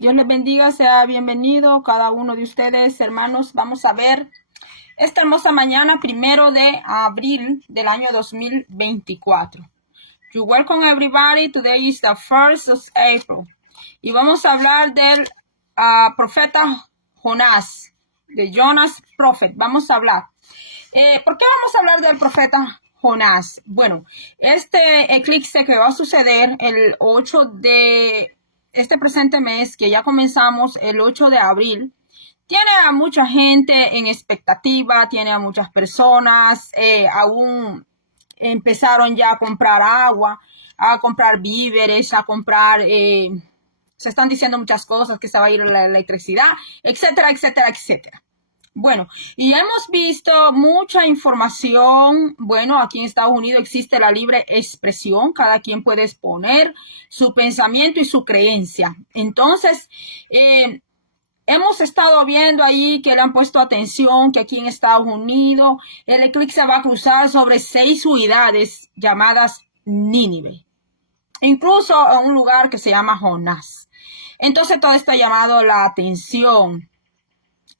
Dios les bendiga, sea bienvenido cada uno de ustedes, hermanos. Vamos a ver esta hermosa mañana, 1 de abril del año 2024. You welcome everybody. Today is the 1st of April. Y vamos a hablar del profeta Jonás, de Jonas Prophet. Vamos a hablar. ¿Por qué vamos a hablar del profeta Jonás? Bueno, este eclipse que va a suceder el 8 de este presente mes, que ya comenzamos el 8 de abril, tiene a mucha gente en expectativa, tiene a muchas personas, aún empezaron ya a comprar agua, a comprar víveres, a comprar, se están diciendo muchas cosas, que se va a ir la electricidad, etcétera, etcétera, etcétera. Bueno, y hemos visto mucha información. Bueno, aquí en Estados Unidos existe la libre expresión. Cada quien puede exponer su pensamiento y su creencia. Entonces, hemos estado viendo ahí que le han puesto atención que aquí en Estados Unidos el eclipse va a cruzar sobre 6 ciudades llamadas Nínive. Incluso en un lugar que se llama Jonás. Entonces, todo esto ha llamado la atención.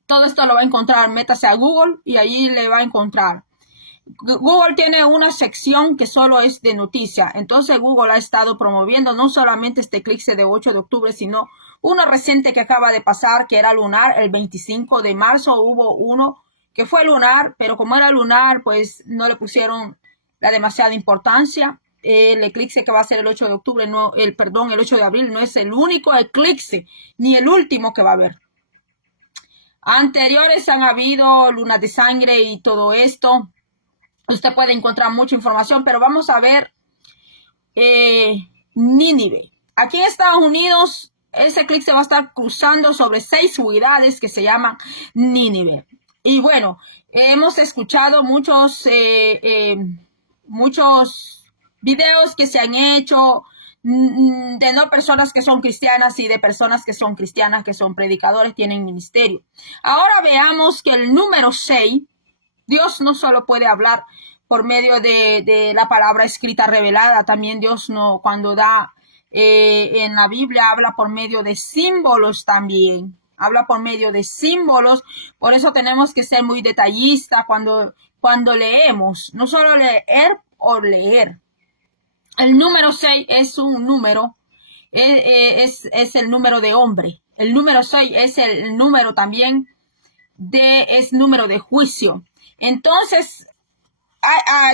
Todo esto lo va a encontrar, métase a Google y allí le va a encontrar. Google tiene una sección que solo es de noticias. Entonces Google ha estado promoviendo no solamente este eclipse de 8 de octubre, sino uno reciente que acaba de pasar, que era lunar. El 25 de marzo hubo uno que fue lunar, pero como era lunar, pues no le pusieron la demasiada importancia. El eclipse que va a ser el 8 de octubre, el 8 de abril, no es el único eclipse, ni el último que va a haber. Anteriores han habido lunas de sangre y todo esto. Usted puede encontrar mucha información, pero vamos a ver Nínive. Aquí en Estados Unidos, ese eclipse va a estar cruzando sobre 6 ciudades que se llaman Nínive. Y bueno, hemos escuchado muchos videos que se han hecho de no personas que son cristianas y de personas que son cristianas, que son predicadores, tienen ministerio. Ahora veamos que el número 6, Dios no solo puede hablar por medio de la palabra escrita revelada, también Dios no, cuando da en la Biblia, habla por medio de símbolos también. Habla por medio de símbolos. Por eso tenemos que ser muy detallistas cuando leemos. No solo leer o leer. El número 6 es un número, es el número de hombre. El número 6 es el número también es número de juicio. Entonces,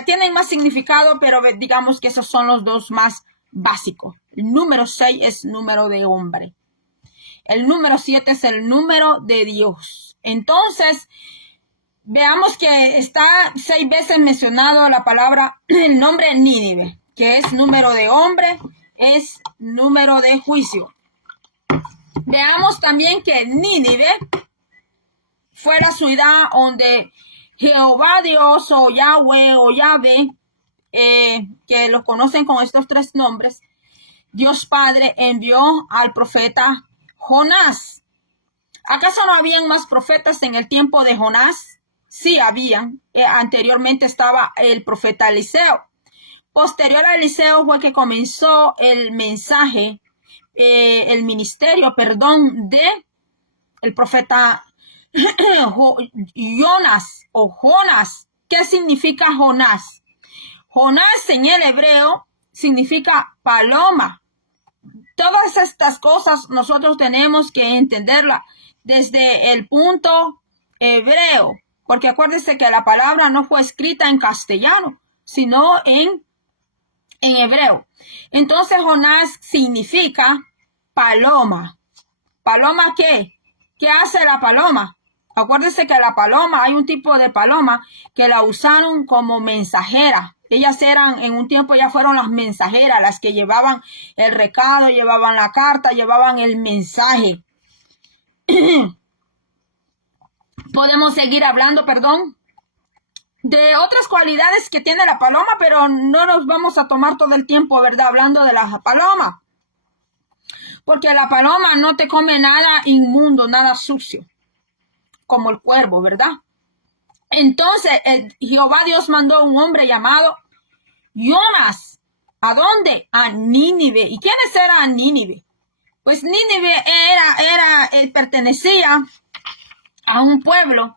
tienen más significado, pero digamos que esos son los dos más básicos. El número 6 es número de hombre. El número 7 es el número de Dios. Entonces, veamos que está 6 veces mencionado la palabra, el nombre Nínive, que es número de hombre, es número de juicio. Veamos también que Nínive fue la ciudad donde Jehová Dios o Yahweh o Yahvé, que los conocen con estos 3 nombres, Dios Padre envió al profeta Jonás. ¿Acaso no habían más profetas en el tiempo de Jonás? Sí, habían. Anteriormente estaba el profeta Eliseo. Posterior a Eliseo fue que comenzó el mensaje, el ministerio, de el profeta Jonas o Jonás. ¿Qué significa Jonás? Jonás en el hebreo significa paloma. Todas estas cosas nosotros tenemos que entenderla desde el punto hebreo, porque acuérdense que la palabra no fue escrita en castellano, sino en hebreo. Entonces Jonás significa paloma. ¿Paloma qué? ¿Qué hace la paloma? Acuérdense que la paloma, hay un tipo de paloma que la usaron como mensajera. Ellas eran, en un tiempo ya fueron las mensajeras, las que llevaban el recado, llevaban la carta, llevaban el mensaje. Podemos seguir hablando, de otras cualidades que tiene la paloma, pero no nos vamos a tomar todo el tiempo, ¿verdad? Hablando de la paloma. Porque la paloma no te come nada inmundo, nada sucio, como el cuervo, ¿verdad? Entonces, Jehová Dios mandó a un hombre llamado Jonas. ¿A dónde? A Nínive. ¿Y quiénes eran Nínive? Pues Nínive pertenecía a un pueblo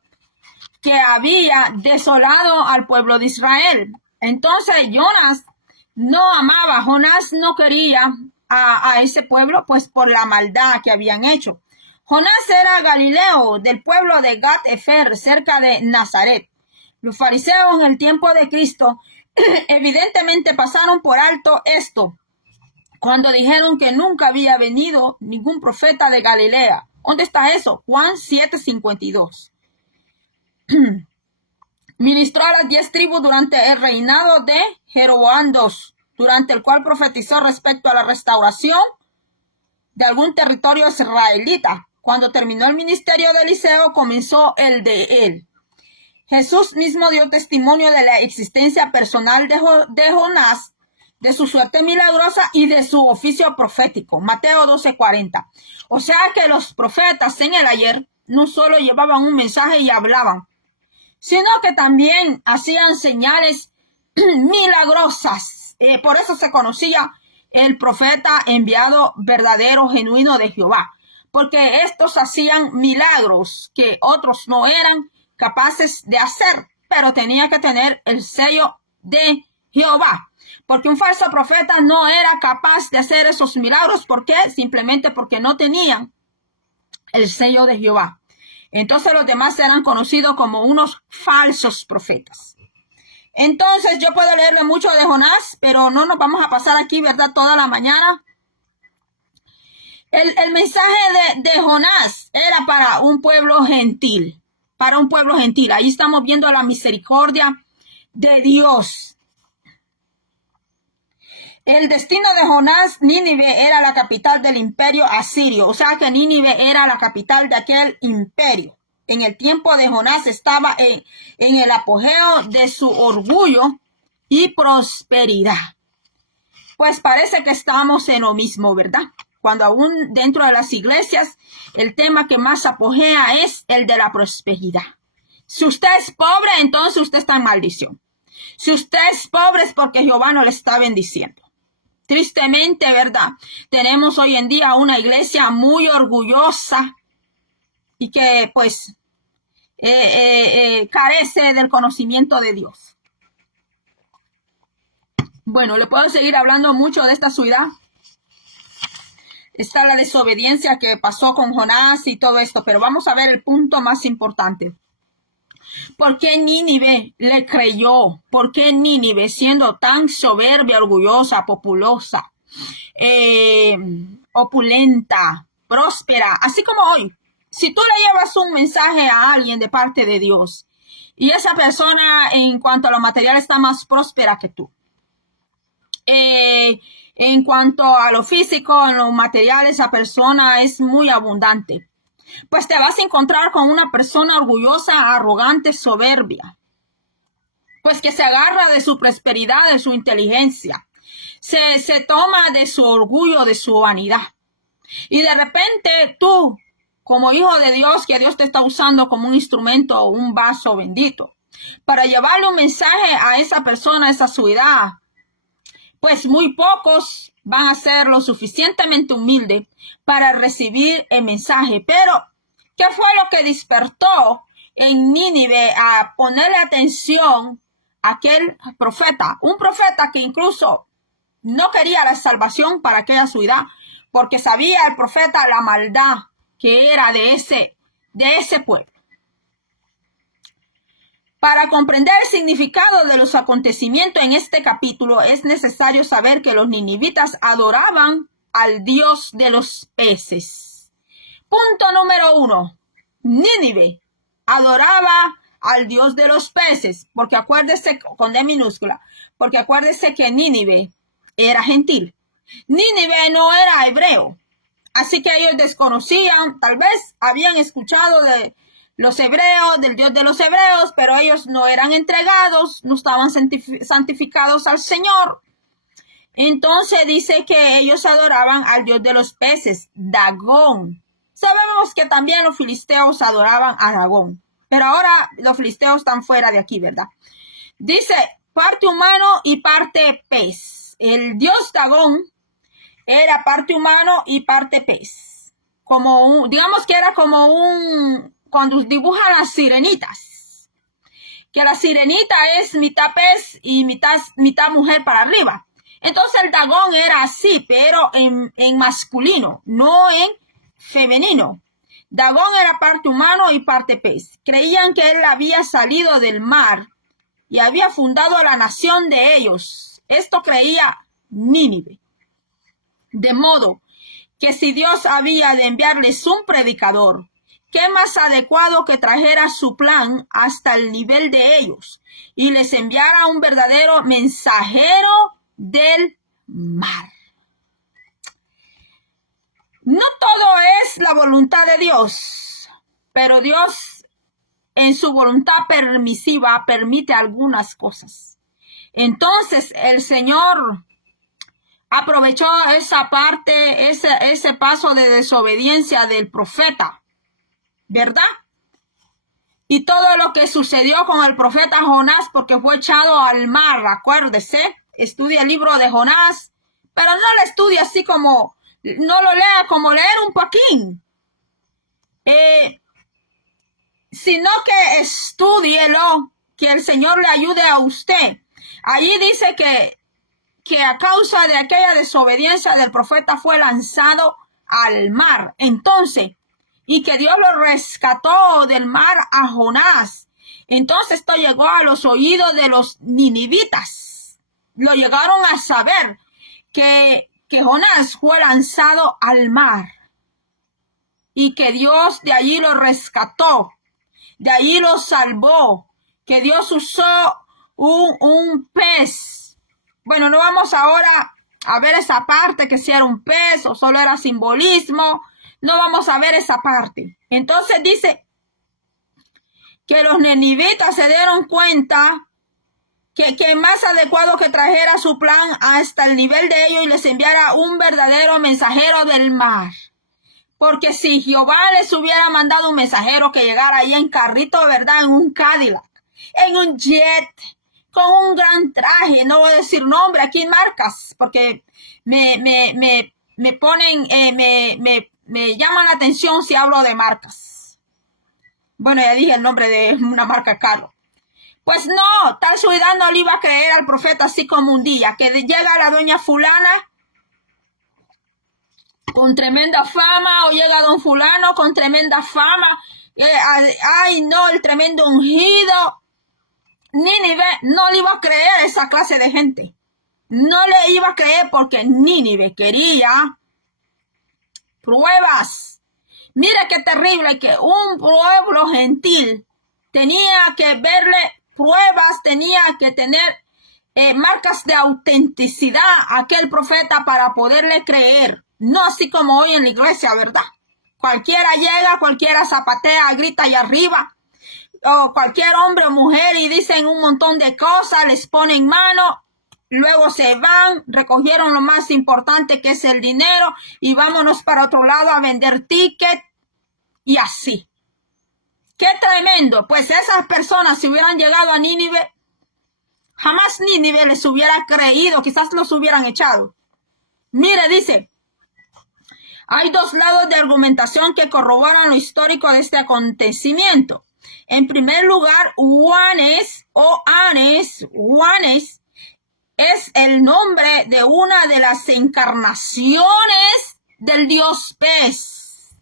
que había desolado al pueblo de Israel. Entonces Jonás no quería a ese pueblo, pues por la maldad que habían hecho. Jonás era galileo del pueblo de Gat-Efer, cerca de Nazaret. Los fariseos en el tiempo de Cristo evidentemente pasaron por alto esto cuando dijeron que nunca había venido ningún profeta de Galilea. ¿Dónde está eso? Juan 7:52. Ministró a las 10 tribus durante el reinado de Jeroboam II, durante el cual profetizó respecto a la restauración de algún territorio israelita. Cuando terminó el ministerio de Eliseo, comenzó el de él. Jesús mismo dio testimonio de la existencia personal de Jonás, de su suerte milagrosa y de su oficio profético. Mateo 12:40. O sea que los profetas en el ayer no solo llevaban un mensaje y hablaban, sino que también hacían señales milagrosas. Por eso se conocía el profeta enviado verdadero, genuino de Jehová, porque estos hacían milagros que otros no eran capaces de hacer, pero tenía que tener el sello de Jehová, porque un falso profeta no era capaz de hacer esos milagros. ¿Por qué? Simplemente porque no tenían el sello de Jehová. Entonces los demás eran conocidos como unos falsos profetas. Entonces yo puedo leerle mucho de Jonás, pero no nos vamos a pasar aquí, ¿verdad?, toda la mañana. El mensaje de Jonás era para un pueblo gentil, Ahí estamos viendo la misericordia de Dios. El destino de Jonás, Nínive era la capital del imperio asirio. O sea que Nínive era la capital de aquel imperio. En el tiempo de Jonás estaba en el apogeo de su orgullo y prosperidad. Pues parece que estamos en lo mismo, ¿verdad? Cuando aún dentro de las iglesias el tema que más apogea es el de la prosperidad. Si usted es pobre, entonces usted está en maldición. Si usted es pobre es porque Jehová no le está bendiciendo. Tristemente, ¿verdad? Tenemos hoy en día una iglesia muy orgullosa y que pues carece del conocimiento de Dios. Bueno, le puedo seguir hablando mucho de esta ciudad. Está la desobediencia que pasó con Jonás y todo esto, pero vamos a ver el punto más importante. ¿Por qué Nínive le creyó? ¿Por qué Nínive, siendo tan soberbia, orgullosa, populosa, opulenta, próspera, así como hoy? Si tú le llevas un mensaje a alguien de parte de Dios y esa persona en cuanto a lo material está más próspera que tú, en cuanto a lo físico, en lo material, esa persona es muy abundante, pues te vas a encontrar con una persona orgullosa, arrogante, soberbia, pues que se agarra de su prosperidad, de su inteligencia, se toma de su orgullo, de su vanidad. Y de repente tú, como hijo de Dios, que Dios te está usando como un instrumento o un vaso bendito para llevarle un mensaje a esa persona, a esa ciudad, pues muy pocos van a ser lo suficientemente humildes para recibir el mensaje. Pero, ¿qué fue lo que despertó en Nínive a ponerle atención a aquel profeta? Un profeta que incluso no quería la salvación para aquella ciudad, porque sabía el profeta la maldad que era de ese pueblo. Para comprender el significado de los acontecimientos en este capítulo, es necesario saber que los ninivitas adoraban al dios de los peces. Punto número 1. Nínive adoraba al dios de los peces, porque acuérdese, con D minúscula, porque acuérdese que Nínive era gentil. Nínive no era hebreo, así que ellos desconocían, tal vez habían escuchado de los hebreos, del Dios de los hebreos, pero ellos no eran entregados, no estaban santificados al Señor. Entonces dice que ellos adoraban al Dios de los peces, Dagón. Sabemos que también los filisteos adoraban a Dagón, pero ahora los filisteos están fuera de aquí, ¿verdad? Dice parte humano y parte pez. El dios Dagón era parte humano y parte pez. Digamos que era como cuando dibujan las sirenitas, que la sirenita es mitad pez y mitad mujer para arriba. Entonces el Dagón era así, pero en masculino, no en femenino. Dagón era parte humano y parte pez. Creían que él había salido del mar y había fundado la nación de ellos. Esto creía Nínive. De modo que si Dios había de enviarles un predicador, ¿qué más adecuado que trajera su plan hasta el nivel de ellos y les enviara un verdadero mensajero del mar? No todo es la voluntad de Dios, pero Dios en su voluntad permisiva permite algunas cosas. Entonces el Señor aprovechó esa parte, ese paso de desobediencia del profeta, ¿verdad? Y todo lo que sucedió con el profeta Jonás, porque fue echado al mar, acuérdese, estudia el libro de Jonás, pero no lo estudie así como, no lo lea como leer un poquín, sino que estúdielo, que el Señor le ayude a usted. Allí dice que a causa de aquella desobediencia del profeta fue lanzado al mar. Entonces, y que Dios lo rescató del mar a Jonás. Entonces esto llegó a los oídos de los ninivitas. Lo llegaron a saber que Jonás fue lanzado al mar y que Dios de allí lo rescató, de allí lo salvó, que Dios usó un pez. Bueno, no vamos ahora a ver esa parte, que si era un pez o solo era simbolismo. No vamos a ver esa parte. Entonces dice que los ninivitas se dieron cuenta que más adecuado que trajera su plan hasta el nivel de ellos y les enviara un verdadero mensajero del mar. Porque si Jehová les hubiera mandado un mensajero que llegara ahí en carrito, ¿verdad? En un Cadillac, en un jet, con un gran traje, no voy a decir nombre aquí en marcas, porque me ponen, me llaman la atención si hablo de marcas. Bueno, ya dije el nombre de una marca carro. Pues no, tal ciudad no le iba a creer al profeta así como un día, que llega la doña fulana con tremenda fama, o llega don fulano con tremenda fama, ay no, el tremendo ungido. Nínive no le iba a creer esa clase de gente. No le iba a creer porque Nínive quería pruebas. Mira qué terrible que un pueblo gentil tenía que verle pruebas, tenía que tener marcas de autenticidad a aquel profeta para poderle creer. No así como hoy en la iglesia, ¿verdad? Cualquiera llega, cualquiera zapatea, grita allá arriba, o cualquier hombre o mujer y dicen un montón de cosas, les ponen mano, luego se van, recogieron lo más importante que es el dinero y vámonos para otro lado a vender ticket y así. ¡Qué tremendo! Pues esas personas, si hubieran llegado a Nínive, jamás Nínive les hubiera creído, quizás los hubieran echado. Mire, dice, hay dos lados de argumentación que corroboran lo histórico de este acontecimiento. En primer lugar, Oannes es el nombre de una de las encarnaciones del dios pez.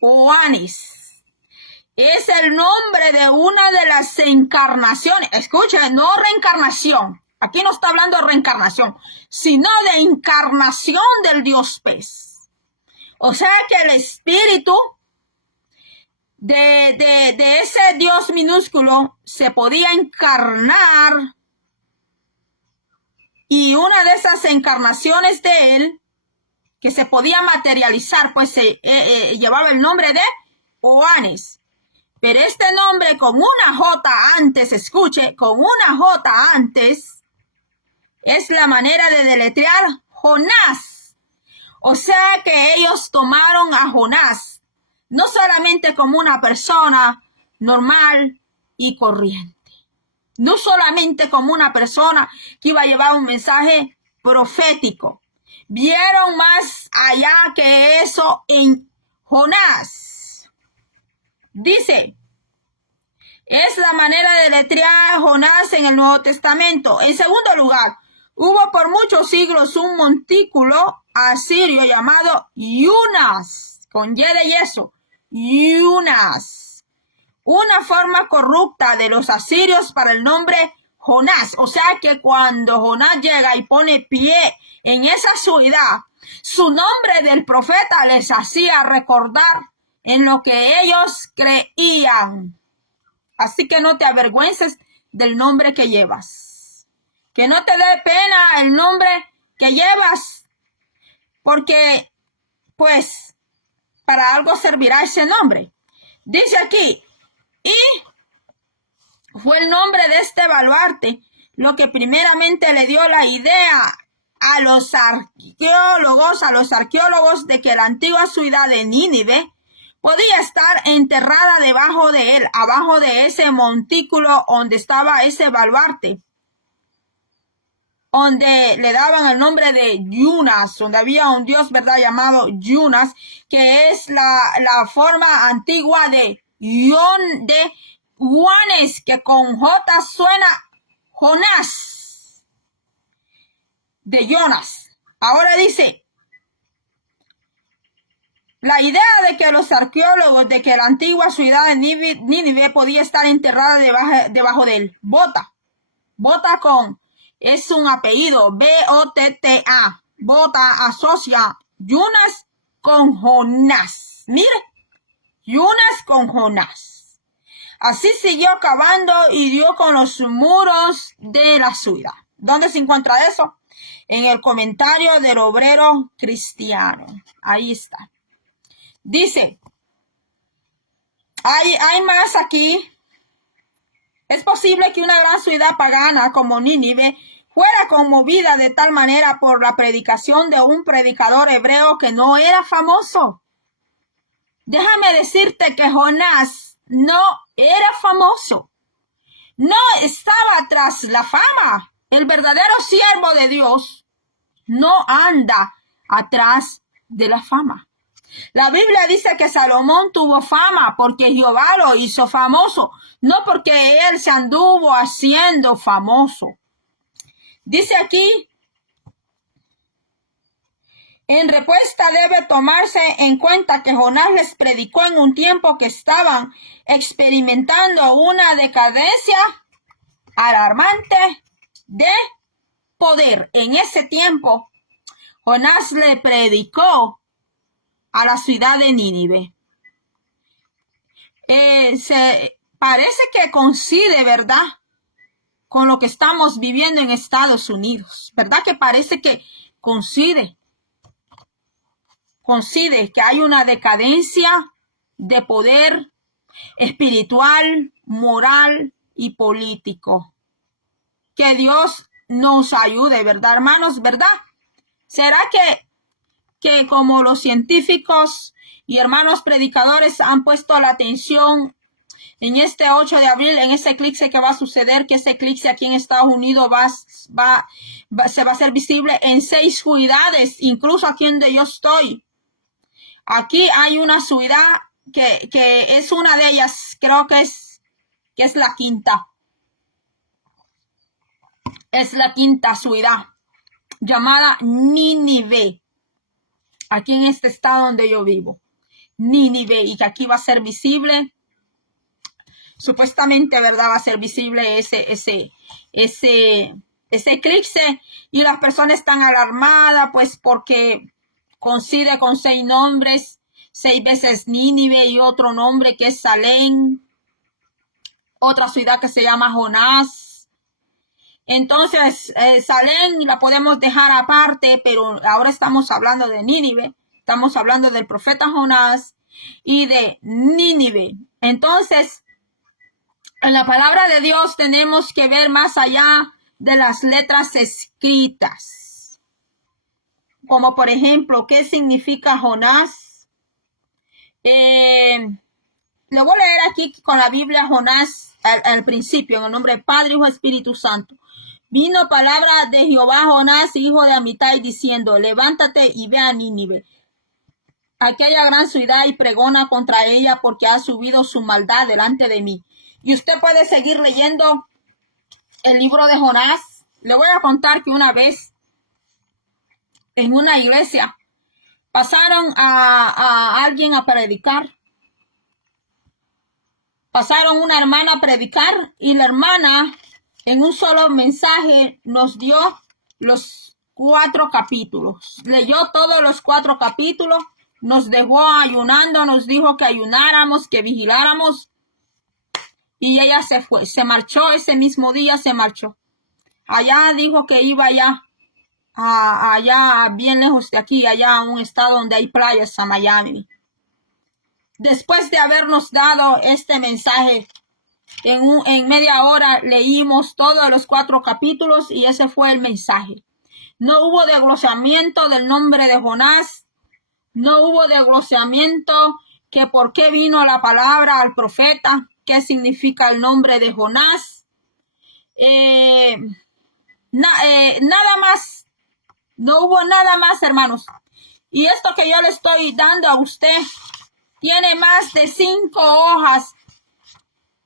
Oannes es el nombre de una de las encarnaciones. Escucha, no reencarnación. Aquí no está hablando de reencarnación, sino de encarnación del dios pez. O sea que el espíritu de ese Dios minúsculo se podía encarnar, y una de esas encarnaciones de él que se podía materializar, pues llevaba el nombre de Oannes. Pero este nombre con una J antes, escuche, con una J antes, es la manera de deletrear Jonás. O sea que ellos tomaron a Jonás no solamente como una persona normal y corriente, no solamente como una persona que iba a llevar un mensaje profético, vieron más allá que eso en Jonás. Dice, es la manera de deletrear Jonás en el Nuevo Testamento. En segundo lugar, hubo por muchos siglos un montículo asirio llamado Yunas, con Y de yeso, Yunas, una forma corrupta de los asirios para el nombre Jonás. O sea que cuando Jonás llega y pone pie en esa ciudad, su nombre del profeta les hacía recordar en lo que ellos creían. Así que no te avergüences del nombre que llevas. Que no te dé pena el nombre que llevas, porque pues para algo servirá ese nombre. Dice aquí, y fue el nombre de este baluarte lo que primeramente le dio la idea a los arqueólogos de que la antigua ciudad de Nínive podía estar enterrada debajo de él, abajo de ese montículo donde estaba ese baluarte, donde le daban el nombre de Yunas, donde había un dios, ¿verdad?, llamado Yunas, que es la forma antigua de Juanes, que con J suena Jonás, de Jonas. Ahora dice, la idea de que los arqueólogos de que la antigua ciudad de Nínive podía estar enterrada debajo de él. Bota es un apellido, B-O-T-T-A. Bota asocia Yunas con Jonás. Mire, Yunas con Jonás. Así siguió cavando y dio con los muros de la ciudad. ¿Dónde se encuentra eso? En el comentario del Obrero Cristiano. Ahí está. Dice, hay más aquí. Es posible que una gran ciudad pagana como Nínive fuera conmovida de tal manera por la predicación de un predicador hebreo que no era famoso. Déjame decirte que Jonás no era famoso. No estaba tras la fama. El verdadero siervo de Dios no anda atrás de la fama. La Biblia dice que Salomón tuvo fama porque Jehová lo hizo famoso, no porque él se anduvo haciendo famoso. Dice aquí, en respuesta debe tomarse en cuenta que Jonás les predicó en un tiempo que estaban experimentando una decadencia alarmante de poder. En ese tiempo, Jonás le predicó a la ciudad de Nínive. Parece que coincide, ¿verdad?, con lo que estamos viviendo en Estados Unidos. ¿Verdad que parece que coincide que hay una decadencia de poder espiritual, moral y político? Que Dios nos ayude, ¿verdad, hermanos? ¿Verdad? ¿Será que como los científicos y hermanos predicadores han puesto la atención en este 8 de abril, en ese eclipse que va a suceder, que ese eclipse aquí en Estados Unidos se va a hacer visible en 6 ciudades, incluso aquí donde yo estoy? Aquí hay una ciudad que es una de ellas, creo que es la quinta. Es la quinta ciudad, llamada Nínive, aquí en este estado donde yo vivo. Nínive, y que aquí va a ser visible, supuestamente, ¿verdad?, va a ser visible ese eclipse, y las personas están alarmadas, pues, porque coincide con 6 nombres, 6 veces Nínive y otro nombre que es Salem, otra ciudad que se llama Jonás. Entonces, Salem la podemos dejar aparte, pero ahora estamos hablando de Nínive, estamos hablando del profeta Jonás y de Nínive. Entonces, en la palabra de Dios tenemos que ver más allá de las letras escritas. Como por ejemplo, ¿qué significa Jonás? Le voy a leer aquí con la Biblia Jonás al principio, en el nombre del Padre, Hijo y Espíritu Santo. Vino palabra de Jehová a Jonás, hijo de Amitai, diciendo, levántate y ve a Nínive, aquella gran ciudad, y pregona contra ella, porque ha subido su maldad delante de mí. Y usted puede seguir leyendo el libro de Jonás. Le voy a contar que una vez en una iglesia pasaron a alguien a predicar. Pasaron una hermana a predicar y la hermana en un solo mensaje nos dio los 4 capítulos. Leyó todos los 4 capítulos, nos dejó ayunando, nos dijo que ayunáramos, que vigiláramos, y ella se fue, se marchó ese mismo día, se marchó. Allá dijo que iba allá bien lejos de aquí, allá a un estado donde hay playas, a Miami. Después de habernos dado este mensaje, en media hora leímos todos los 4 capítulos y ese fue el mensaje. No hubo desglosamiento del nombre de Jonás, no hubo desglosamiento que por qué vino la palabra al profeta, qué significa el nombre de Jonás. Nada más, no hubo nada más, hermanos. Y esto que yo le estoy dando a usted tiene más de 5 hojas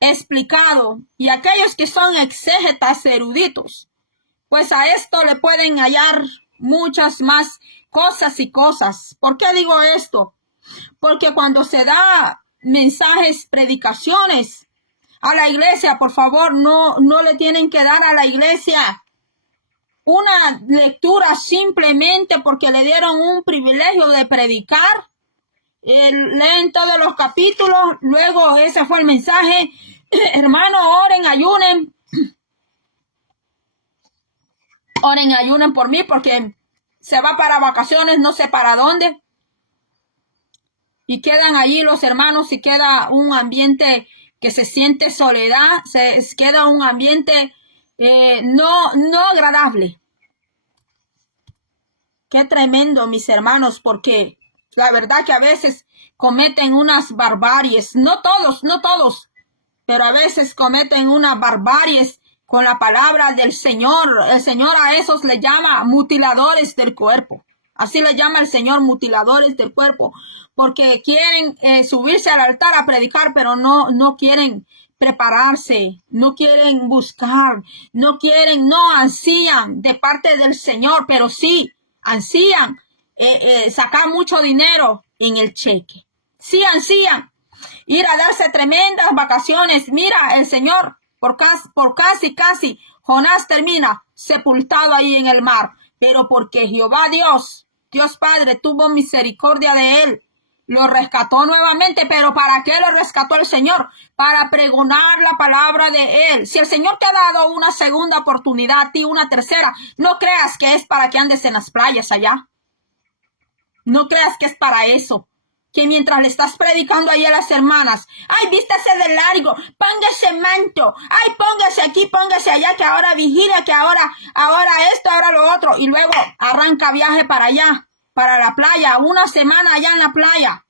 explicado, y aquellos que son exégetas eruditos, pues a esto le pueden hallar muchas más cosas y cosas. ¿Por qué digo esto? Porque cuando se da mensajes, predicaciones a la iglesia, por favor, no le tienen que dar a la iglesia una lectura simplemente porque le dieron un privilegio de predicar. Leen todos los capítulos, luego ese fue el mensaje. Hermano, oren, ayunen. Oren, ayunen por mí porque se va para vacaciones, no sé para dónde. Y quedan allí los hermanos y queda un ambiente que se siente soledad, queda un ambiente no agradable. Qué tremendo, mis hermanos, porque la verdad que a veces cometen unas barbaries, no todos, pero a veces cometen unas barbaries con la palabra del Señor. El Señor a esos le llama mutiladores del cuerpo. Así le llama el Señor, mutiladores del cuerpo, porque quieren subirse al altar a predicar, pero no quieren prepararse, no quieren buscar, no ansían de parte del Señor, pero sí ansían sacar mucho dinero en el cheque. Sí ansían ir a darse tremendas vacaciones. Mira, el Señor por casi Jonás termina sepultado ahí en el mar, pero porque Jehová Dios Padre tuvo misericordia de él, lo rescató nuevamente. Pero ¿para qué lo rescató el Señor? Para pregonar la palabra de él. Si el Señor te ha dado una segunda oportunidad, a ti una tercera, no creas que es para que andes en las playas allá. No creas que es para eso. Que mientras le estás predicando ahí a las hermanas, ay, vístase de largo, póngase manto, ay, póngase aquí, póngase allá, que ahora vigilia, que ahora esto, ahora lo otro, y luego arranca viaje para allá, para la playa, una semana allá en la playa,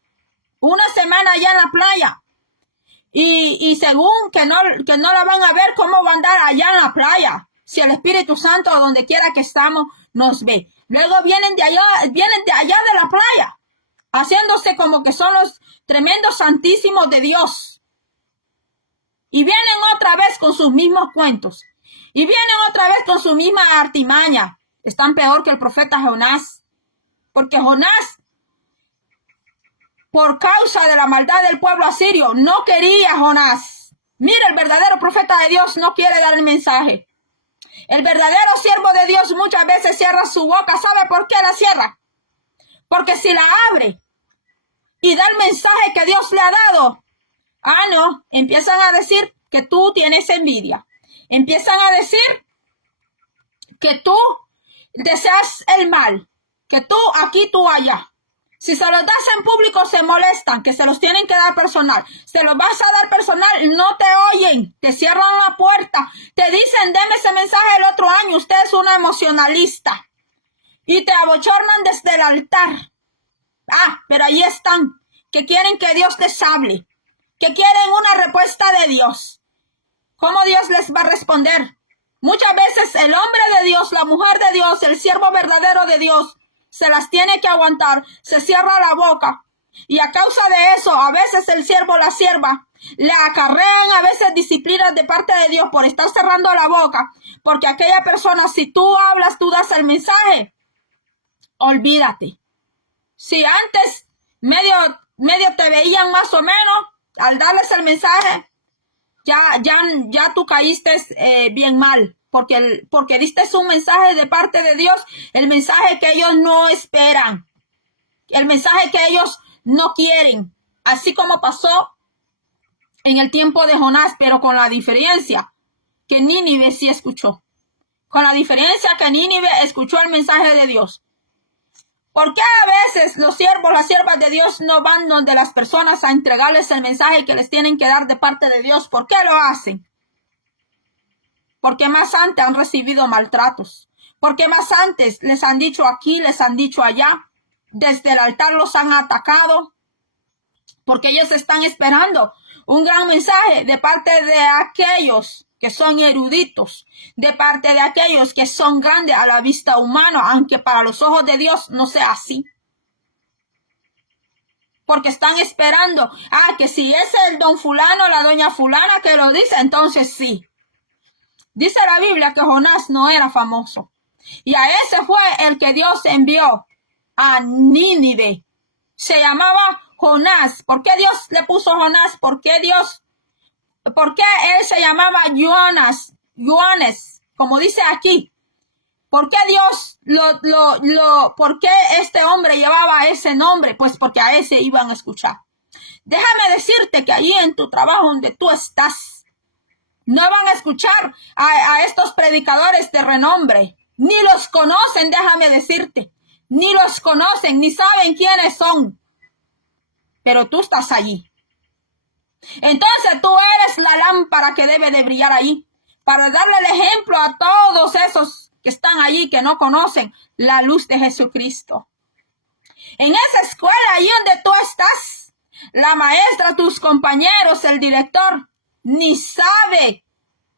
y según que no la van a ver, cómo va a andar allá en la playa, si el Espíritu Santo, donde quiera que estamos, nos ve. Luego vienen de allá de la playa, haciéndose como que son los tremendos santísimos de Dios. Y vienen otra vez con sus mismos cuentos. Y vienen otra vez con su misma artimaña. Están peor que el profeta Jonás. Porque Jonás, por causa de la maldad del pueblo asirio, no quería Jonás. Mira, el verdadero profeta de Dios no quiere dar el mensaje. El verdadero siervo de Dios muchas veces cierra su boca. ¿Sabe por qué la cierra? Porque si la abre y da el mensaje que Dios le ha dado, no, empiezan a decir que tú tienes envidia. Empiezan a decir que tú deseas el mal, que tú aquí, tú allá. Si se los das en público se molestan, que se los tienen que dar personal. Se los vas a dar personal, no te oyen, te cierran la puerta, te dicen, deme ese mensaje el otro año, usted es una emocionalista. Y te abochornan desde el altar. Pero ahí están, que quieren que Dios les hable, que quieren una respuesta de Dios. ¿Cómo Dios les va a responder? Muchas veces el hombre de Dios, la mujer de Dios, el siervo verdadero de Dios, se las tiene que aguantar, se cierra la boca. Y a causa de eso, a veces el siervo, la sierva, le acarrean a veces disciplinas de parte de Dios por estar cerrando la boca. Porque aquella persona, si tú hablas, tú das el mensaje, olvídate. Si antes medio te veían más o menos, al darles el mensaje, ya tú caíste bien mal, porque diste un mensaje de parte de Dios, el mensaje que ellos no esperan, el mensaje que ellos no quieren, así como pasó en el tiempo de Jonás, pero con la diferencia que Nínive sí escuchó, con la diferencia que Nínive escuchó el mensaje de Dios. ¿Por qué a veces los siervos, las siervas de Dios no van donde las personas a entregarles el mensaje que les tienen que dar de parte de Dios? ¿Por qué lo hacen? Porque más antes han recibido maltratos. Porque más antes les han dicho aquí, les han dicho allá. Desde el altar los han atacado. Porque ellos están esperando un gran mensaje de parte de aquellos que son eruditos, de parte de aquellos que son grandes a la vista humana, aunque para los ojos de Dios no sea así. Porque están esperando, que si es el don fulano, la doña fulana que lo dice, entonces sí. Dice la Biblia que Jonás no era famoso. Y a ese fue el que Dios envió a Nínive. Se llamaba Jonás. ¿Por qué Dios le puso Jonás? ¿Por qué él se llamaba Joanes, como dice aquí? ¿Por qué Dios por qué este hombre llevaba ese nombre? Pues porque a ese iban a escuchar. Déjame decirte que allí en tu trabajo donde tú estás, no van a escuchar a estos predicadores de renombre. Ni los conocen, déjame decirte. Ni los conocen, ni saben quiénes son. Pero tú estás allí. Entonces tú eres la lámpara que debe de brillar ahí, para darle el ejemplo a todos esos que están allí, que no conocen la luz de Jesucristo. En esa escuela, ahí donde tú estás, la maestra, tus compañeros, el director, ni sabe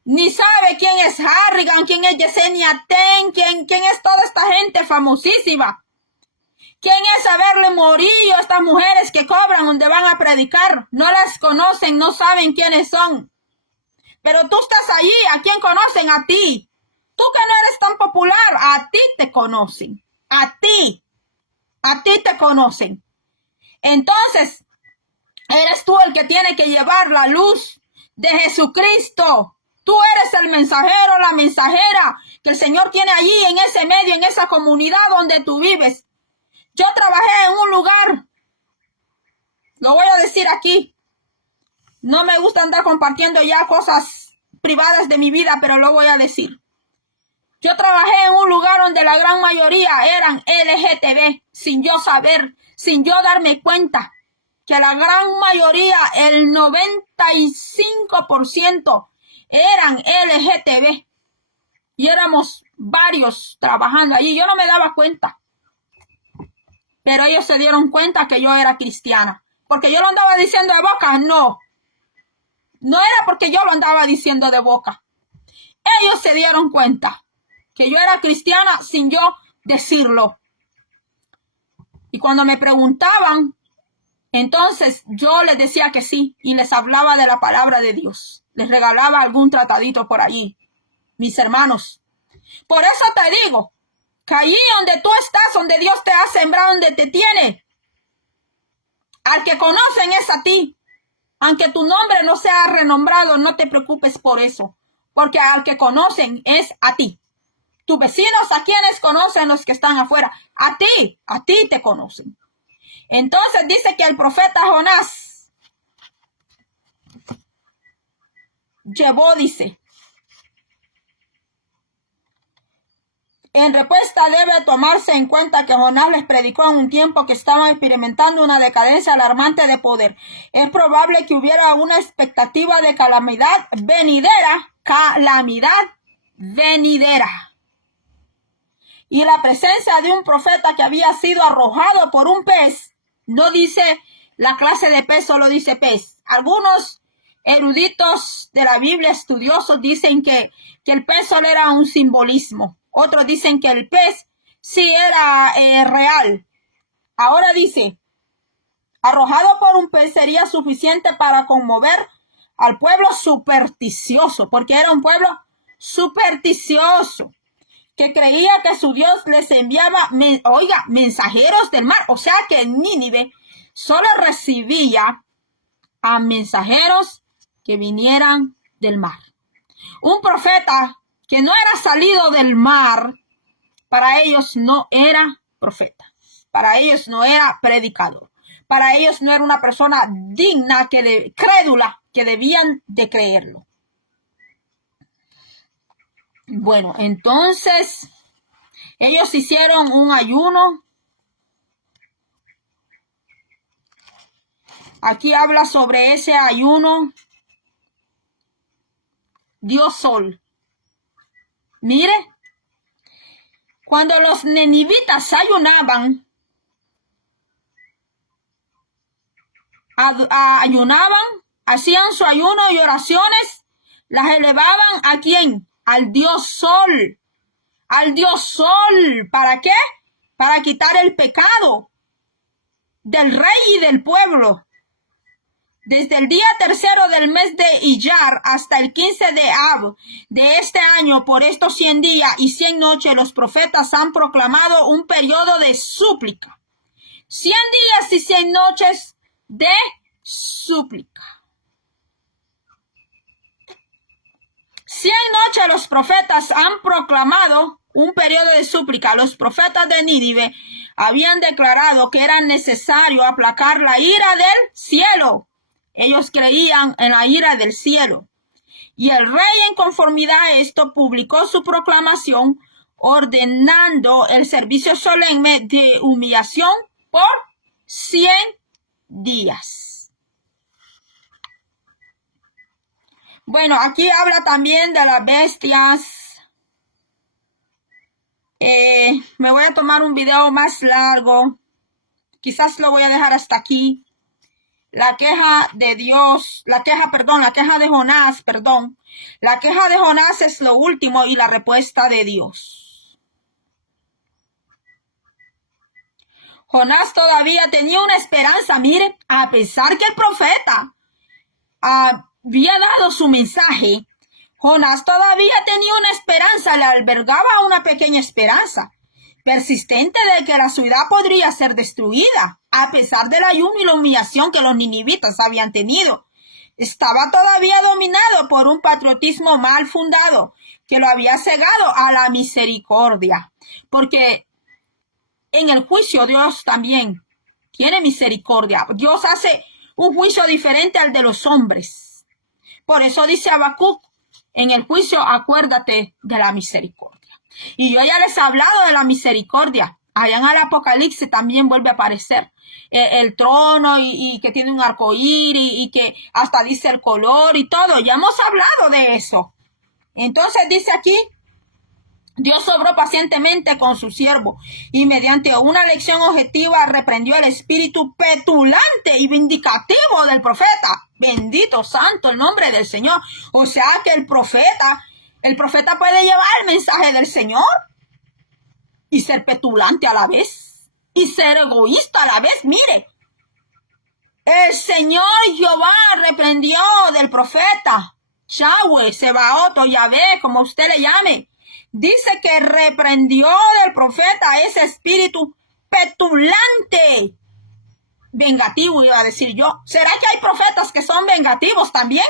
quién es Harrigan, quién es Yesenia Ten, quién es toda esta gente famosísima. ¿Quién es Haberle Morillo? Estas mujeres que cobran donde van a predicar. No las conocen, no saben quiénes son. Pero tú estás allí. ¿A quién conocen? A ti. Tú que no eres tan popular, a ti te conocen. A ti te conocen. Entonces, eres tú el que tiene que llevar la luz de Jesucristo. Tú eres el mensajero, la mensajera que el Señor tiene allí en ese medio, en esa comunidad donde tú vives. Yo trabajé en un lugar, lo voy a decir aquí, no me gusta andar compartiendo ya cosas privadas de mi vida, pero lo voy a decir. Yo trabajé en un lugar donde la gran mayoría eran LGTB, sin yo saber, sin yo darme cuenta, que la gran mayoría, el 95% eran LGTB. Y éramos varios trabajando allí, yo no me daba cuenta. Pero ellos se dieron cuenta que yo era cristiana. Porque yo lo andaba diciendo de boca, no. No era porque yo lo andaba diciendo de boca. Ellos se dieron cuenta que yo era cristiana sin yo decirlo. Y cuando me preguntaban, entonces yo les decía que sí y les hablaba de la palabra de Dios. Les regalaba algún tratadito por allí, mis hermanos. Por eso te digo, que allí donde tú estás, donde Dios te ha sembrado, donde te tiene, al que conocen es a ti. Aunque tu nombre no sea renombrado, no te preocupes por eso, porque al que conocen es a ti. Tus vecinos, ¿a quienes conocen los que están afuera? A ti te conocen. Entonces dice que el profeta Jonás llevó, dice, en respuesta debe tomarse en cuenta que Jonás les predicó en un tiempo que estaban experimentando una decadencia alarmante de poder. Es probable que hubiera una expectativa de calamidad venidera. Y la presencia de un profeta que había sido arrojado por un pez, no dice la clase de pez, solo dice pez. Algunos eruditos de la Biblia, estudiosos, dicen que el pez solo era un simbolismo. Otros dicen que el pez sí era real. Ahora dice, arrojado por un pez sería suficiente para conmover al pueblo supersticioso, porque era un pueblo supersticioso, que creía que su Dios les enviaba, mensajeros del mar. O sea que Nínive solo recibía a mensajeros que vinieran del mar. Un profeta que no era salido del mar, para ellos no era profeta. Para ellos no era predicador. Para ellos no era una persona digna, crédula, que debían de creerlo. Bueno, entonces ellos hicieron un ayuno. Aquí habla sobre ese ayuno. Dios Sol. Mire, cuando los ninivitas ayunaban, hacían su ayuno y oraciones, las elevaban ¿a quién? Al Dios Sol. Al Dios Sol. ¿Para qué? Para quitar el pecado del rey y del pueblo. Desde el día 3 del mes de Iyar hasta el 15 de Ab de este año, por estos 100 días y 100 noches, los profetas han proclamado un periodo de súplica. 100 días y 100 noches de súplica. 100 noches los profetas han proclamado un periodo de súplica. Los profetas de Nínive habían declarado que era necesario aplacar la ira del cielo. Ellos creían en la ira del cielo. Y el rey, en conformidad a esto, publicó su proclamación ordenando el servicio solemne de humillación por 100 días. Bueno, aquí habla también de las bestias. Me voy a tomar un video más largo. Quizás lo voy a dejar hasta aquí. La queja de Jonás es lo último y la respuesta de Dios. Jonás todavía tenía una esperanza. Miren, a pesar que el profeta había dado su mensaje, Jonás todavía tenía una esperanza, le albergaba una pequeña esperanza persistente de que la ciudad podría ser destruida, a pesar del ayuno y la humillación que los ninivitas habían tenido. Estaba todavía dominado por un patriotismo mal fundado que lo había cegado a la misericordia, porque en el juicio Dios también tiene misericordia. Dios hace un juicio diferente al de los hombres. Por eso dice Habacuc, en el juicio acuérdate de la misericordia. Y yo ya les he hablado de la misericordia. Allá en el Apocalipsis también vuelve a aparecer el trono y que tiene un arcoíris y que hasta dice el color y todo. Ya hemos hablado de eso. Entonces dice aquí, Dios obró pacientemente con su siervo y mediante una lección objetiva reprendió el espíritu petulante y vindicativo del profeta. Bendito santo el nombre del Señor. O sea que el profeta puede llevar el mensaje del Señor y ser petulante a la vez y ser egoísta a la vez. Mire, el Señor Jehová reprendió del profeta Yahweh, Sebaot o Yahvé, como usted le llame. Dice que reprendió del profeta ese espíritu petulante, vengativo, iba a decir yo. ¿Será que hay profetas que son vengativos también?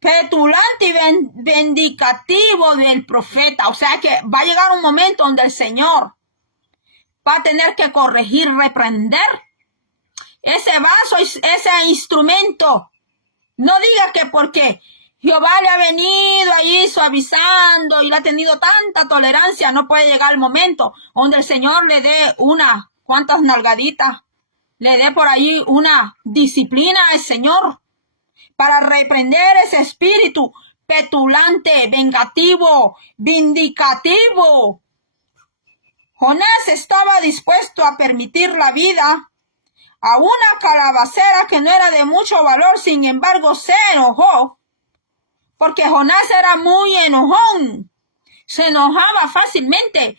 Petulante y vindicativo del profeta. O sea que va a llegar un momento donde el Señor va a tener que corregir, reprender ese vaso, ese instrumento. No diga que porque Jehová le ha venido ahí suavizando y le ha tenido tanta tolerancia, no puede llegar el momento donde el Señor le dé cuantas nalgaditas, le dé por ahí una disciplina al Señor para reprender ese espíritu petulante, vengativo, vindicativo. Jonás estaba dispuesto a permitir la vida a una calabacera que no era de mucho valor, sin embargo se enojó, porque Jonás era muy enojón, se enojaba fácilmente.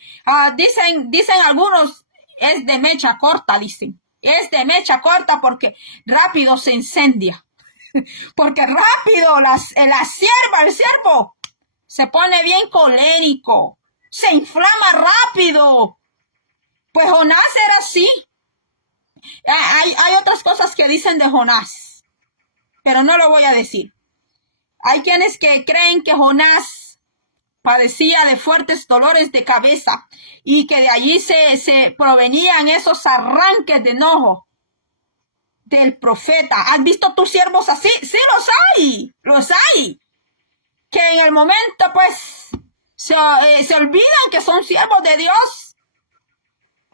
Dicen algunos, es de mecha corta, dicen. Es de mecha corta porque rápido se incendia. Porque rápido el siervo, se pone bien colérico, se inflama rápido. Pues Jonás era así. Hay otras cosas que dicen de Jonás, pero no lo voy a decir. Hay quienes que creen que Jonás padecía de fuertes dolores de cabeza y que de allí se provenían esos arranques de enojo del profeta. ¿Has visto tus siervos así? Sí, los hay. Que en el momento pues se olvidan que son siervos de Dios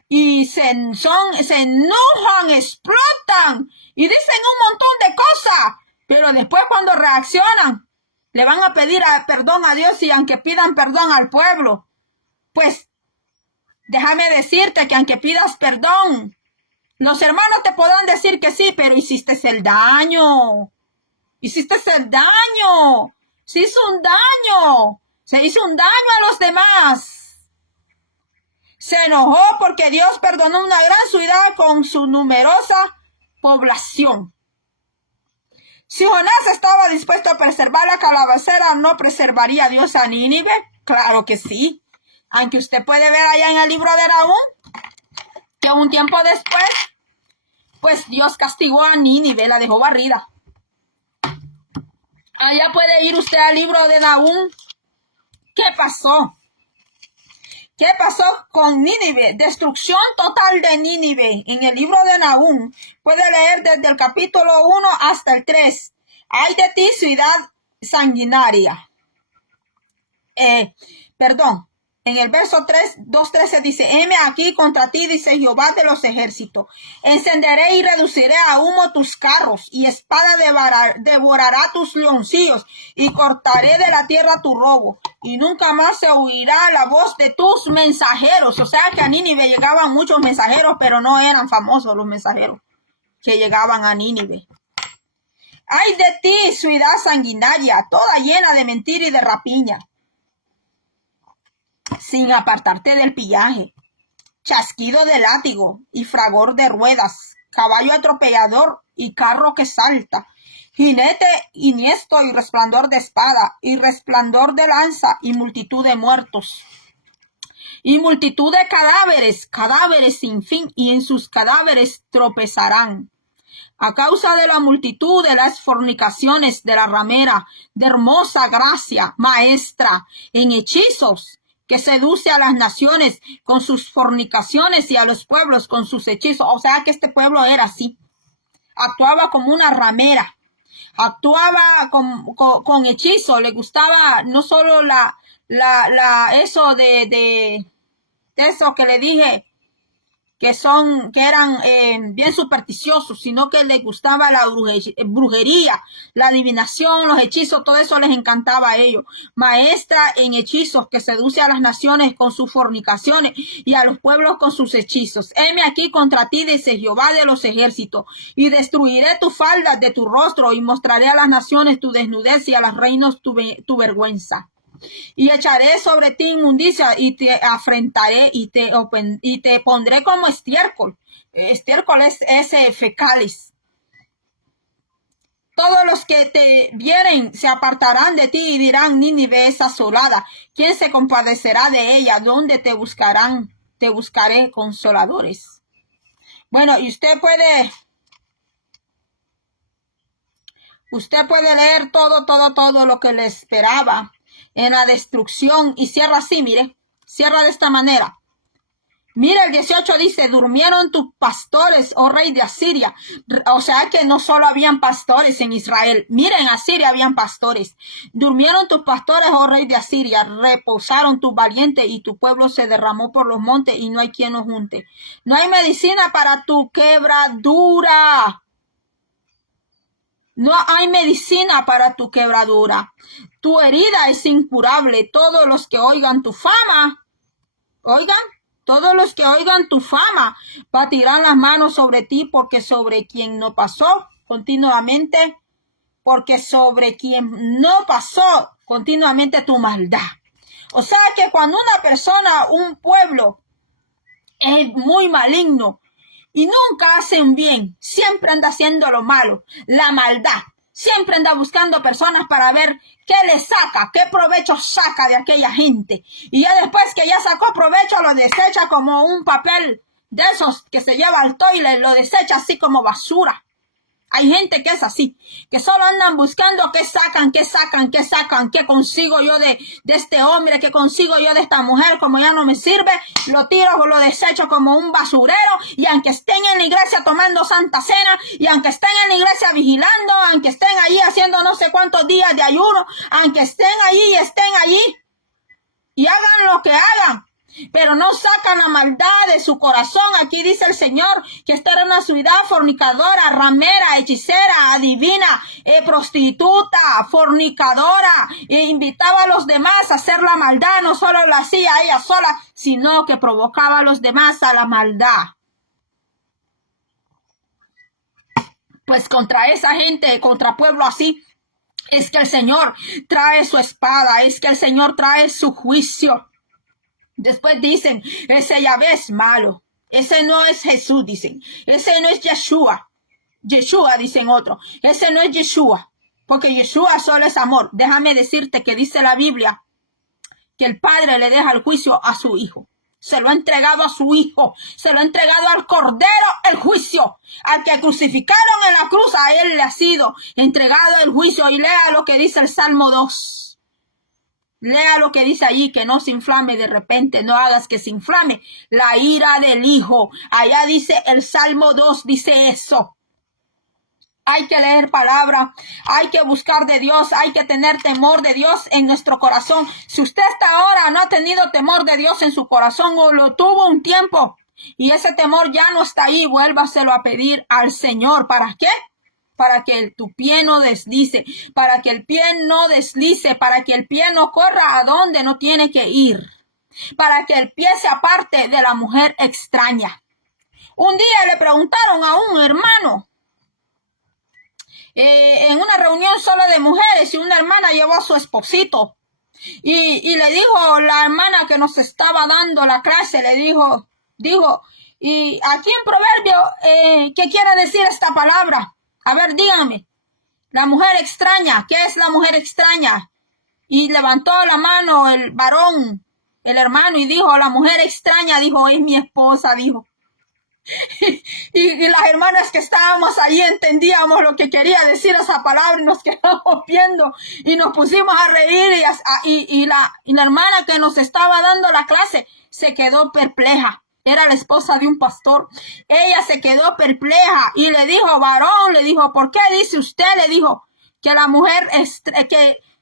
y se enojan, explotan y dicen un montón de cosas, pero después cuando reaccionan le van a pedir perdón a Dios, y aunque pidan perdón al pueblo, pues déjame decirte que aunque pidas perdón, los hermanos te podrán decir que sí, pero hiciste el daño. Se hizo un daño a los demás. Se enojó porque Dios perdonó una gran ciudad con su numerosa población. Si Jonás estaba dispuesto a preservar la calabacera, ¿no preservaría Dios a Nínive? Claro que sí. Aunque usted puede ver allá en el libro de Nahum que un tiempo después, pues Dios castigó a Nínive, la dejó barrida. Allá puede ir usted al libro de Nahum. ¿Qué pasó? ¿Qué pasó con Nínive? Destrucción total de Nínive. En el libro de Nahum puede leer desde el capítulo 1 hasta el 3. Ay de ti, ciudad sanguinaria. En el verso 2:13 dice, heme aquí contra ti, dice Jehová de los ejércitos. Encenderé y reduciré a humo tus carros, y espada devorará tus leoncillos, y cortaré de la tierra tu robo, y nunca más se oirá la voz de tus mensajeros. O sea que a Nínive llegaban muchos mensajeros, pero no eran famosos los mensajeros que llegaban a Nínive. Ay de ti, ciudad sanguinaria, toda llena de mentira y de rapiña, sin apartarte del pillaje, chasquido de látigo y fragor de ruedas, caballo atropellador y carro que salta, jinete iniesto y resplandor de espada, y resplandor de lanza, y multitud de muertos, y multitud de cadáveres sin fin, y en sus cadáveres tropezarán. A causa de la multitud de las fornicaciones de la ramera, de hermosa gracia, maestra en hechizos, que seduce a las naciones con sus fornicaciones y a los pueblos con sus hechizos. O sea que este pueblo era así. Actuaba como una ramera. Actuaba con hechizo. Le gustaba no solo eso de eso que le dije, que eran bien supersticiosos, sino que les gustaba la brujería, la adivinación, los hechizos, todo eso les encantaba a ellos. Maestra en hechizos, que seduce a las naciones con sus fornicaciones y a los pueblos con sus hechizos. Heme aquí contra ti, dice Jehová de los ejércitos, y destruiré tus faldas de tu rostro, y mostraré a las naciones tu desnudez y a los reinos tu vergüenza. Y echaré sobre ti inmundicia, y te afrentaré, y te pondré como estiércol. Estiércol es ese fecales. Todos los que te vieren se apartarán de ti y dirán, Nínive es asolada. ¿Quién se compadecerá de ella? ¿Dónde te buscarán? Te buscaré consoladores. Bueno, y usted puede leer todo lo que le esperaba en la destrucción, y cierra así, mire, cierra de esta manera. Mira, el 18 dice, durmieron tus pastores, oh rey de Asiria. O sea que no solo habían pastores en Israel. Mira, en Asiria habían pastores. Durmieron tus pastores, oh rey de Asiria. Reposaron tus valientes, y tu pueblo se derramó por los montes, y no hay quien los junte. No hay medicina para tu quebradura. No hay medicina para tu quebradura. Tu herida es incurable. Todos los que oigan tu fama, oigan, Todos los que oigan tu fama batirán las manos sobre ti, porque sobre quien no pasó continuamente tu maldad. O sea que cuando una persona, un pueblo es muy maligno y nunca hace un bien, siempre anda haciendo lo malo, la maldad, siempre anda buscando personas para ver qué le saca, qué provecho saca de aquella gente. Y ya después que ya sacó provecho, lo desecha como un papel de esos que se lleva al toilet, lo desecha así como basura. Hay gente que es así, que solo andan buscando qué sacan, qué consigo yo de este hombre, qué consigo yo de esta mujer, como ya no me sirve, lo tiro o lo desecho como un basurero, y aunque estén en la iglesia tomando santa cena, y aunque estén en la iglesia vigilando, aunque estén allí haciendo no sé cuántos días de ayuno, aunque estén allí, y hagan lo que hagan, pero no sacan la maldad de su corazón. Aquí dice el Señor que esta era una ciudad fornicadora, ramera, hechicera, adivina, prostituta, fornicadora, e invitaba a los demás a hacer la maldad. No solo la hacía ella sola, sino que provocaba a los demás a la maldad. Pues contra esa gente, contra pueblo así, es que el Señor trae su espada, es que el Señor trae su juicio. Después dicen, ese Yahvé es malo, ese no es Jesús, dicen, ese no es Yeshua, dicen otro, ese no es Yeshua, porque Yeshua solo es amor. Déjame decirte que dice la Biblia que el Padre le deja el juicio a su Hijo. Se lo ha entregado a su Hijo, se lo ha entregado al Cordero el juicio, al que crucificaron en la cruz, a él le ha sido entregado el juicio. Y lea lo que dice el Salmo 2. Lea lo que dice allí, que no se inflame de repente, no hagas que se inflame la ira del Hijo. Allá dice el Salmo 2, dice eso. Hay que leer palabra, hay que buscar de Dios, hay que tener temor de Dios en nuestro corazón. Si usted hasta ahora no ha tenido temor de Dios en su corazón o lo tuvo un tiempo y ese temor ya no está ahí, vuélvaselo a pedir al Señor. ¿Para qué? Para que tu pie no deslice, para que el pie no deslice, para que el pie no corra a donde no tiene que ir, para que el pie se aparte de la mujer extraña. Un día le preguntaron a un hermano, en una reunión solo de mujeres, y una hermana llevó a su esposito, y le dijo la hermana que nos estaba dando la clase, le dijo, y aquí en Proverbio, ¿qué quiere decir esta palabra? A ver, díganme, la mujer extraña, ¿qué es la mujer extraña? Y levantó la mano el varón, el hermano, y dijo, la mujer extraña, dijo, es mi esposa, dijo. y las hermanas que estábamos ahí entendíamos lo que quería decir esa palabra y nos quedamos viendo y nos pusimos a reír y la hermana que nos estaba dando la clase se quedó perpleja. Era la esposa de un pastor. Ella se quedó perpleja y le dijo, varón, le dijo, ¿por qué dice usted? Le dijo que la mujer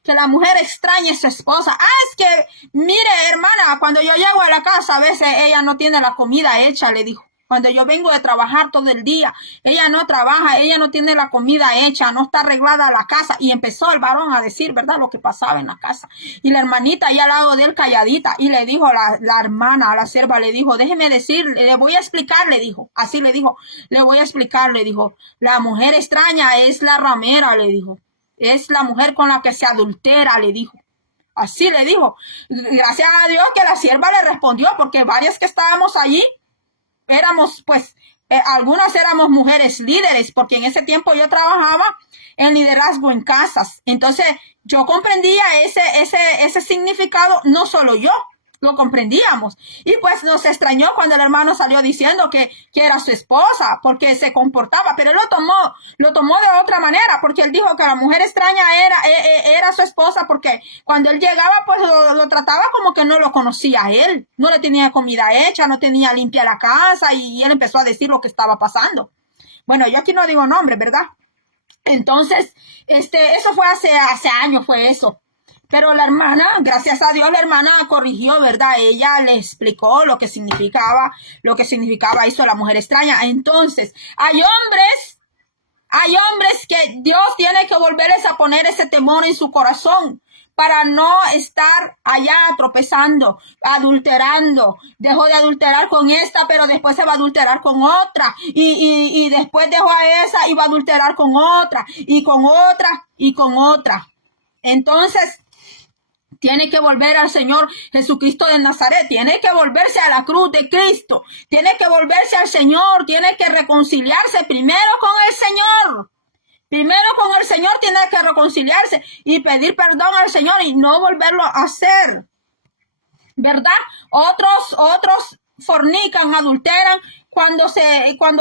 que la mujer extraña a su esposa. Es que, mire, hermana, cuando yo llego a la casa, a veces ella no tiene la comida hecha, le dijo. Cuando yo vengo de trabajar todo el día, ella no trabaja, ella no tiene la comida hecha, no está arreglada la casa. Y empezó el varón a decir, ¿verdad?, lo que pasaba en la casa. Y la hermanita allá al lado de él calladita. Y le dijo la hermana, a la sierva, le dijo, déjeme decir, le voy a explicar, le dijo. Así le dijo, le voy a explicar, le dijo. La mujer extraña es la ramera, le dijo. Es la mujer con la que se adultera, le dijo. Así le dijo. Gracias a Dios que la sierva le respondió, porque varias que estábamos allí, éramos, pues, algunas éramos mujeres líderes, porque en ese tiempo yo trabajaba en liderazgo en casas. Entonces, yo comprendía ese significado, no solo yo, lo comprendíamos. Y pues nos extrañó cuando el hermano salió diciendo que era su esposa, porque se comportaba, pero él lo tomó de otra manera, porque él dijo que la mujer extraña era su esposa, porque cuando él llegaba, pues lo trataba como que no lo conocía a él, no le tenía comida hecha, no tenía limpia la casa, y él empezó a decir lo que estaba pasando. Bueno, yo aquí no digo nombre, ¿verdad? Entonces, eso fue hace años, fue eso. Pero la hermana, gracias a Dios, la hermana corrigió, ¿verdad? Ella le explicó lo que significaba eso, la mujer extraña. Entonces, hay hombres que Dios tiene que volverles a poner ese temor en su corazón para no estar allá tropezando, adulterando. Dejó de adulterar con esta, pero después se va a adulterar con otra. Y después dejó a esa y va a adulterar con otra, y con otra, y con otra. Entonces, tiene que volver al Señor Jesucristo de Nazaret, tiene que volverse a la cruz de Cristo, tiene que volverse al Señor, tiene que reconciliarse primero con el Señor. Primero con el Señor tiene que reconciliarse y pedir perdón al Señor y no volverlo a hacer. ¿Verdad? Otros fornican, adulteran cuando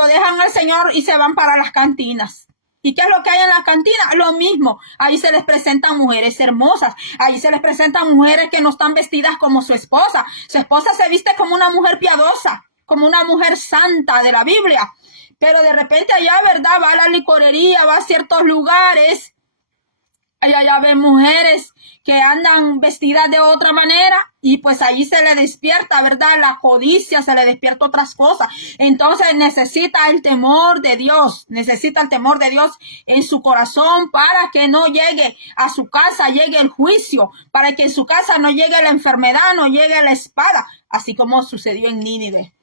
dejan al Señor y se van para las cantinas. ¿Y qué es lo que hay en las cantinas? Lo mismo. Ahí se les presentan mujeres hermosas. Ahí se les presentan mujeres que no están vestidas como su esposa. Su esposa se viste como una mujer piadosa, como una mujer santa de la Biblia. Pero de repente allá, ¿verdad? Va a la licorería, va a ciertos lugares. Allá ven mujeres que andan vestidas de otra manera y pues allí se le despierta, ¿verdad? La codicia, se le despierta otras cosas. Entonces necesita el temor de Dios, en su corazón para que no llegue a su casa, llegue el juicio, para que en su casa no llegue la enfermedad, no llegue la espada, así como sucedió en Nínive.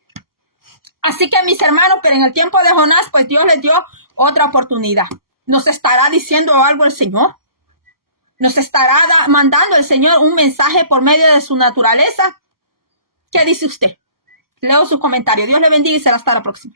Así que mis hermanos, pero en el tiempo de Jonás, pues Dios les dio otra oportunidad. ¿Nos estará diciendo algo el Señor? ¿Nos estará mandando el Señor un mensaje por medio de su naturaleza? ¿Qué dice usted? Leo sus comentarios. Dios le bendiga y será hasta la próxima.